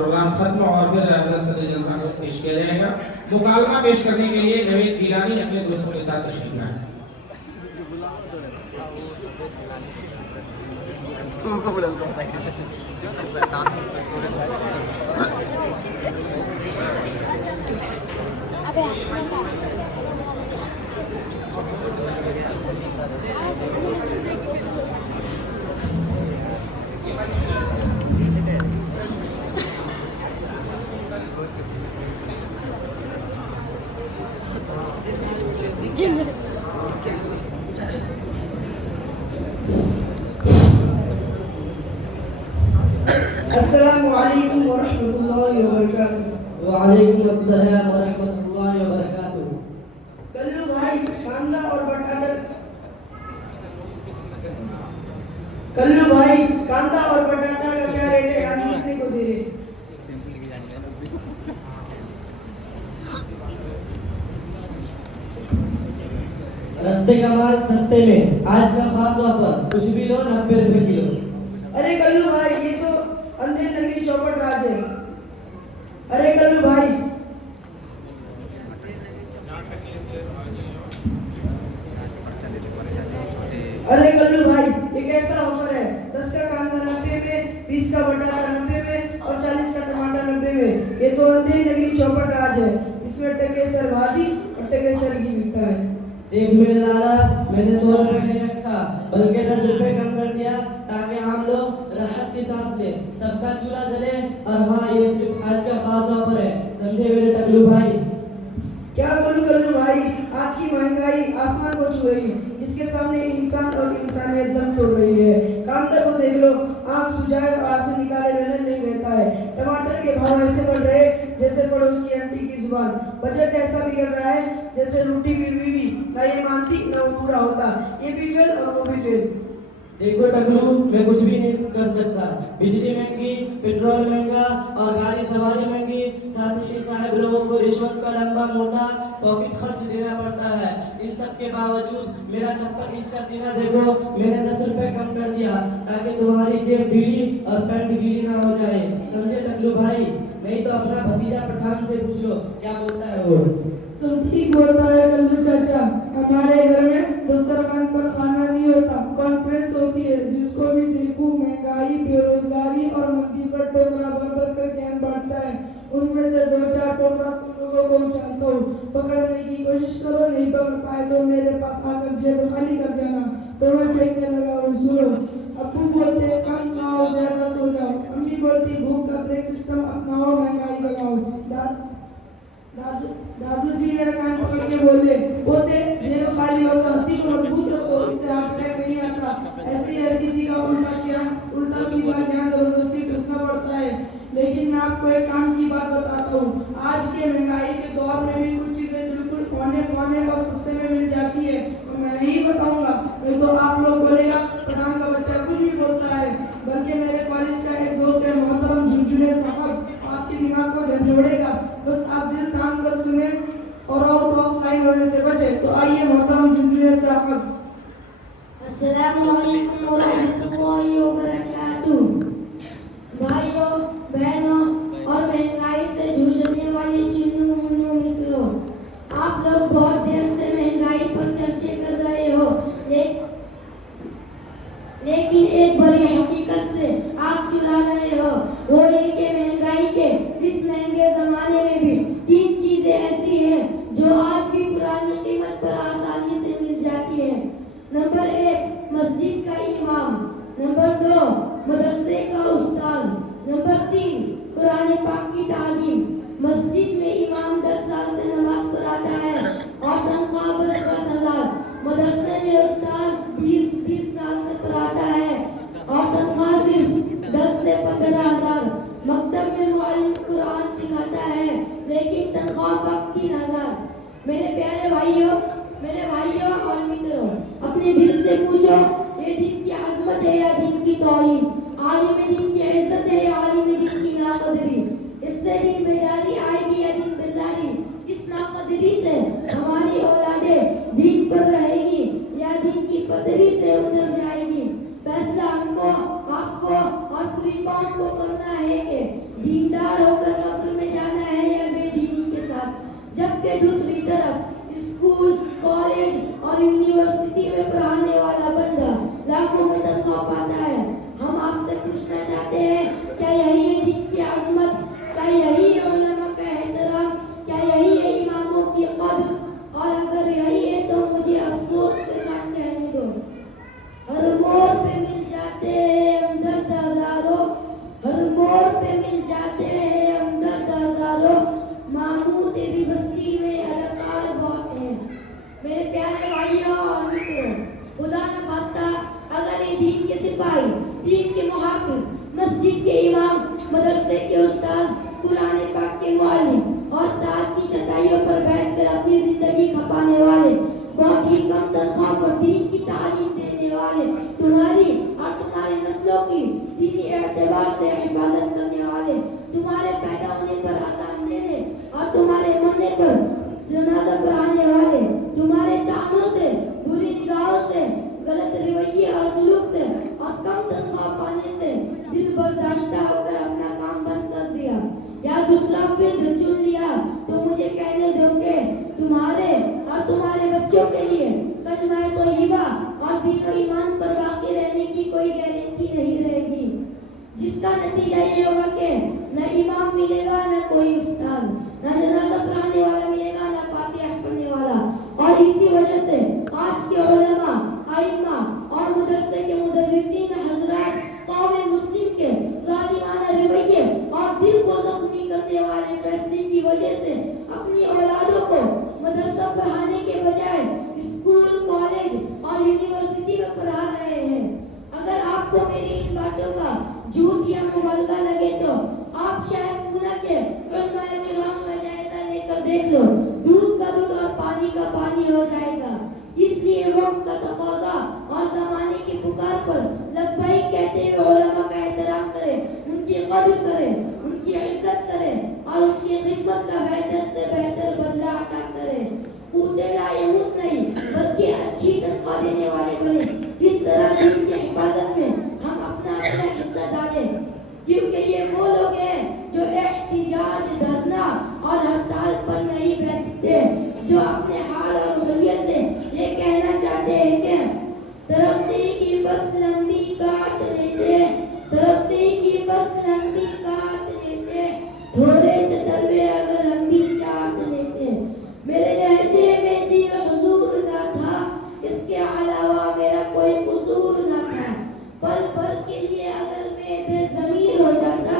Programme खत्म और फिर हज़रत सदर जलसा को पेश किया जाएगा। मुकालमा पेश करने के लिए नवीद जिलानी अपने दोस्तों के साथ तशरीफ लाएं। अस्सलामु अलैकुम व रहमतुल्लाहि व बरकातुहू। वालेकुम अस्सलाम व रहमतुल्लाहि व बरकातुहू। कल्लू भाई कांदा और बटाटा का क्या रेट है? आज कितने को दे रहे? रस्ते का माल सस्ते में, आज का खास ऑफर, कुछ भी लो 90 रुपए किलो। अरे कल्लू भाई, ये तो अंधेर नगरी चौपट राज है। अरे कल्लू भाई, ये कैसा ऑफर है? 10 का कांदा 90 में, 20 का बटाटा 90 में और 40 का टमाटर 90 में। ये तो अंधेर नगरी चौपट राज है, जिसमें टकेसर भाजी और टकेसर घी बिकता है। देख मेरे लाला, मैंने 100 रुपए नहीं रखा, बल्कि 10 रुपए कम कर दिया ताकि हम लोग राहत की सांस लें, सबका चूल्हा जले। और हाँ, ये सिर्फ आज का खास ऑफर है, समझे मेरे टकलू भाई। क्या बोलूं कल्लू भाई, आज की महंगाई आसमान को छू रही है, जिसके सामने इंसान और इंसानियत दम तोड़ रही है। कांदा को देख लो, आंख सुझाए और आंसू निकाले बगैर नहीं रहता है। टमाटर के भाव ऐसे बढ़ रहे जैसे पड़ोस की आंटी की जुबान। बजट ऐसा बिगड़ रहा है जैसे रोटी की बीवी, ना ये मानती ना वो पूरा होता। ये भी फेल और वो भी फेल। देखो टकलू, मैं कुछ भी नहीं कर सकता। बिजली महंगी, पेट्रोल महंगा और गाड़ी सवारी महंगी, साथ ही साहब लोगों को रिश्वत का लंबा मोटा पॉकेट खर्च देना पड़ता है। इन सब के बावजूद मेरा 56 इंच का सीना देखो, मैंने 10 रुपए कम कर दिया ताकि तुम्हारी जेब ढीली और पैंट गीली ना हो जाए, समझे टकलू भाई। नहीं तो अपना भतीजा पठान से पूछ लो क्या बोलता है वो। तुम ठीक बोलता है कल्लू चाचा, हमारे घर में दस्तरखान पर खाना नहीं होता, कॉन्फ्रेंस होती है। जिसको भी देखूं महंगाई, बेरोजगारी और मंदी पर टोकरा भर भर कर ज्ञान बांटता है। उनमें से 2-4 टोकरा तुम लोगों को चाहता हूँ, पकड़ने की कोशिश करो, नहीं पकड़ पाए तो मेरे पास आकर जेब खाली कर जाना। तो मैं फेंकने लगा हूँ, सुनो। अब्बू बोलते कम खाओ ज्यादा सो जाओ, अम्मी बोलती भूख का ब्रेक सिस्टम अपनाओ, महंगाई भगाओ। दादू जी मेरा कान पकड़ के बोले जेब खाली हो तो हंसी को मजबूत रखो, इससे हार्ट अटैक नहीं आता। ऐसे ही हर किसी का उल्टा सीधा ज्ञान जबरदस्ती पूछना पड़ता है। लेकिन मैं आपको एक काम की बात बताता हूँ, आज के महंगाई के दौर में भी कुछ चीजें बिल्कुल पौने और सस्ते में मिल जाती है। तो मैं नहीं बताऊंगा, नहीं तो आप लोग बोलेगा पठान का बच्चा कुछ भी बोलता है। बल्कि मेरे कॉलेज का एक दोस्त है मोहतरम झुनझुने साहब, आपके दिमाग को झंझोड़ेगा। बस आप दिल थाम कर सुने और आउट ऑफ लाइन होने से बचे। तो आइए मोहतरम झुनझुने साहब। अस्सलामु अलैकुम व रहमतुल्लाहि व बरकातुहू। भाइयों बहनों और महंगाई से जूझने वाले चिन्नू मुन्नू मित्रों, आप लोग बहुत देर से महंगाई पर चर्चा कर रहे हो, लेकिन एक बड़ी हकीकत से आप चुरा रहे हो। वो ये कि महंगाई के इस महंगे जमाने में भी 3 चीजें ऐसी हैं जो आज भी पुरानी कीमत पर आसानी से मिल जाती है। नंबर 1 मस्जिद का इमाम, नंबर 2 मदरसे का उस्ताद, नंबर 3 कुरान पाक की तालीम। मस्जिद में इमाम 10 साल से नमाज पढ़ाता है और तनख्वाह बस 10,000। मदरसे में उस्ताद 20 साल से पढ़ाता है और तनख्वाह सिर्फ 10 से 15,000। मकतब में मुअल्लिम कुरान सिखाता है लेकिन तनख्वाह फकत 3,000। मेरे प्यारे भाइयों और मित्रों, अपने दिल से पूछो, ये दिन की अजमत है या दिन की तौहीन? आलिम दिन की इज्जत है या आलिम दिन की नाकदरी? इससे दिन बेदारी आएगी या दिन बेजारी? इस नाकदरी से हमारी औलादें दीन पर रहेगी या दिन की पदरी से उतर जाएगी? फैसला हमको, आपको और पूरी कौम को करना है कि दीनदार फिर चुन लिया तो मुझे कहने दोगे तुम्हारे और तुम्हारे बच्चों के लिए कलमा तौहीबा और दीन ईमान पर बाकी रहने की कोई गारंटी नहीं रहेगी, जिसका नतीजा ये होगा कि न इमाम मिलेगा, न कोई उस्ताद, न जनाजा पढ़ाने वाला मिलेगा, न फातिहा पढ़ने वाला। और इसी वजह से आज के उलमा, आइम्मा और मदरसे के मुदर्रिसीन हजरात कौम मुस्लिम के जालिमाना रवैये और दिल को जख्मी करने वाले फैसले की वजह से अपनी औलादों को मदरसा पढ़ाने के बजाय स्कूल, कॉलेज और यूनिवर्सिटी में पढ़ा रहे हैं। अगर आपको मेरी इन बातों का झूठ या मुबालगा लगे तो आप शायद पुनः के उलमाए किराम का जायजा लेकर देख लो, दूध का दूध और पानी का पानी हो जाएगा। इसलिए वक्त का तकाजा और जमाने की पुकार पर लब्बैक कहते हुए उलमा का एहतराम करें, उनकी कदर करें, उनकी इज्जत करें और उनकी खिदमत का बेहतर से बेहतर बदला अता करें। कूटेला यमूत नहीं बल्कि अच्छी तनख्वाह देने वाले बने। इस तरह दीन की हिफाजत में हम अपना हिस्सा डालें, क्योंकि ये वो लोग हैं जो एहतिजाज, धरना और हड़ताल पर नहीं बैठते, जो अपने हाल और हुलिये से ये कहना चाहते हैं कि तरक्की की फसल लंबी काट लेते, तरक्की की फसल लंबी काट लेते, थोड़े से तलवे अगर हम भी चाट लेते। मेरे लहजे में जी हुजूर ना था, इसके अलावा मेरा कोई कसूर ना था। पल भर के लिए अगर मैं बेज़मीर हो जाता,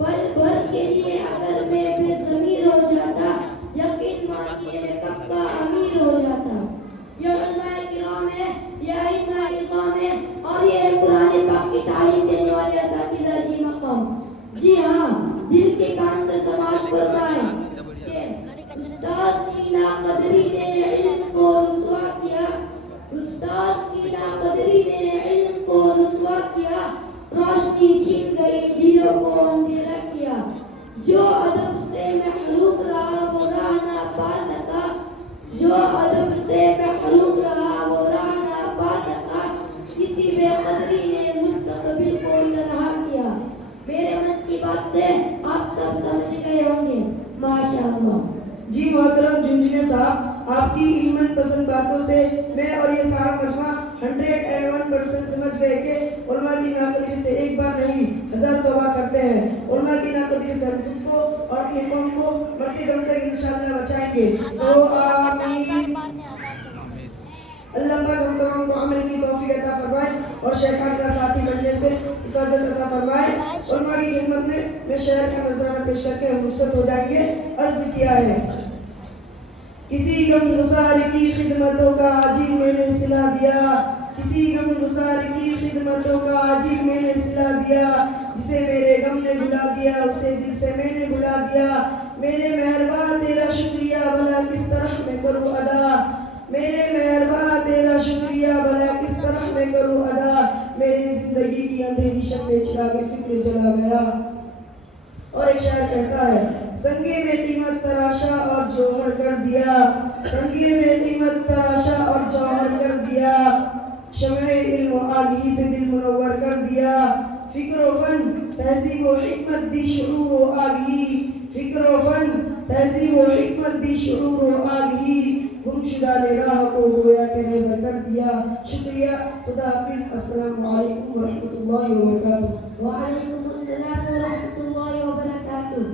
पल भर के लिए अगर मैं बेज़मीर हो जाता, यकीन मानिए मैं कब का अमीर हो जाता। ये उलमाए किराम है, ये आइम्मा इज़ाम है और ये कुरान पाक की तालीम देने वाले असातिज़ा जी मक़ाम। जी हाँ, दिल के कान से समाप्त फरमाएं कि उस्ताद की नाकदरी ने इल्म को रुसवा किया, उस्ताद की नाकदरी ने इल्म को रुसवा किया, रोशनी छीन गई, दिलों को अंधेरा किया। जो अदब से महरूम रहा वो राह ना पा सका, जो अदब से महरूम रहा वो राह ना पा सका, किसी बेकदरी ने मुस्तकबिल को तनहा किया। मेरे मन की बात से आप सब समझ गए होंगे, माशाअल्लाह। जी मोहतरम झुंझुनू साहब, आपकी ईमान पसंद बातों से मैं और ये सारा मजमा 101% समझ गए कि उलमा की नाकदरी से एक बार नहीं 1000 तौबा करते हैं। उलमा की नाकदरी से हम खुद को और अपने कौम को मरते दम तक इंशाअल्लाह बचाएंगे। तो आमीन। अल्लाह पाक हम तमाम को अमल की तौफीक अता फरमाए और शैतान का साथी बनने से हिफाजत अता फरमाए। उलमा की खिदमत में मैं शहर का नजराना पेश करके हम रुखसत हो जाएंगे। अर्ज किया है, किसी गमगुसार की खिदमतों का आजीब मैंने सिला दिया, किसी गमगुसार की खिदमतों का आजीब मैंने सिला दिया, जिसे मेरे गम ने बुला दिया उसे दिल से मैंने बुला दिया। मेरे मेहरबान तेरा शुक्रिया भला किस तरह मैं करूँ अदा, मेरे मेहरबान तेरा शुक्रिया भला किस तरह मैं करूँ अदा। मेरी जिंदगी की अंधेरी शब में चिराग फिक्र जला गया। और एक शायर कहता है, संगे में कीमत तराशा और जौहर कर दिया, संगे में कीमत तराशा और जौहर कर दिया, शम्ए इल्म आगी से दिल मुनव्वर कर दिया। फिक्र फन तहजीब व हिकमत दी शुरूर व आगी, फिक्र फन तहजीब व हिकमत दी शुरूर व आगी, गुमशुदा ने राह को गोया के रहबर कर दिया। शुक्रिया, खुदा हाफिज़, अस्सलाम वालेकुम व रहमतुल्लाहि व बरकातुहू। व अलैकुम अस्सलाम व रहमतुल्लाहि व बरकातुहू।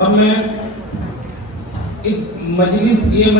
अब मैं इस मजलिस ये